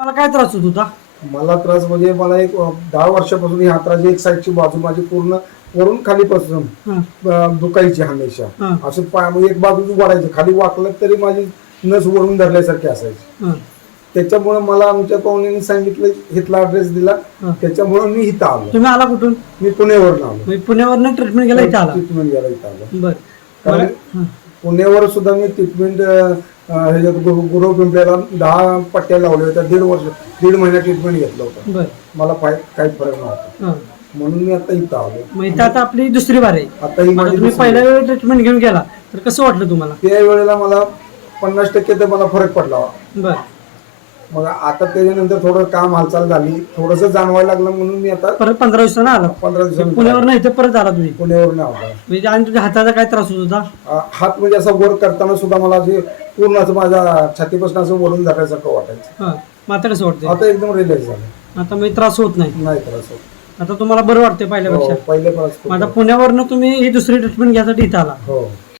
मला काय त्रास होत होता? मला त्रास म्हणजे मला एक दहा वर्षापासून ही हाताची एक साईडची बाजू माझी पूर्ण वरून खालीपासून हं, अ, दुखायची हमेशा. असं पाय एक बाजू वाढायची खाली वाकलं तरी माझी नस वरून धरल्यासारखी असायची. त्याच्यामुळे मला आमच्या पाहुण्यांनी सांगितलं इथला ॲड्रेस दिला. त्याच्यामुळे मी इथं आलो. तुम्ही आला कुठून? मी पुण्यावरून आलो. मी पुण्यावरनं ट्रीटमेंट केला इथं आला. ट्रीटमेंट घ्यायला इथं आलो. बर. कारण पुण्यावर सुद्धा मी ट्रीटमेंट ह्याच्यात गुरु पिंपळ्याला दहा पट्ट्या लावल्या होत्या दीड वर्ष दीड महिना ट्रीटमेंट घेतलं होतं. बर. मला फाय काही फरक नव्हता. म्हणून मी आता इथं आलो इथं आता आपली दुसरी बार आहे. आता ही माझी तुम्ही दुसरी- पहिल्या वेळी ट्रीटमेंट घेऊन गेला तर कसं वाटलं तुम्हाला? त्या वेळेला मला पन्नास टक्के तर मला फरक पडला. बर. मग आता त्याच्यानंतर थोडं काम हालचाल झाली. थोडस जाणवायला लागलं म्हणून मी आता परत पंधरा दिवसानं आला? पंधरा दिवसांनी पुण्यावरनं इथं परत आला तुम्ही? पुण्यावरून आलो. म्हणजे आणि तुझ्या हाताचा काय त्रास होत होता? अ, हात म्हणजे असं वर करताना सुद्धा मला असे पूर्ण असं माझ्या छातीपासून असं वरून धरल्यासारखं वाटायचं. हं, मग आता कसं वाटतंय? आता एकदम रिलॅक्स झालं. आता मी त्रास होत नाही? नाही त्रास होत. आता तुम्हाला बरं वाटतंय पहिल्यापेक्षा? हो, पहिले त्रास खूप मग आता पुण्यावरनं तुम्ही ही दुसरी ट्रीटमेंट घ्यायसाठी इथं आला. हो.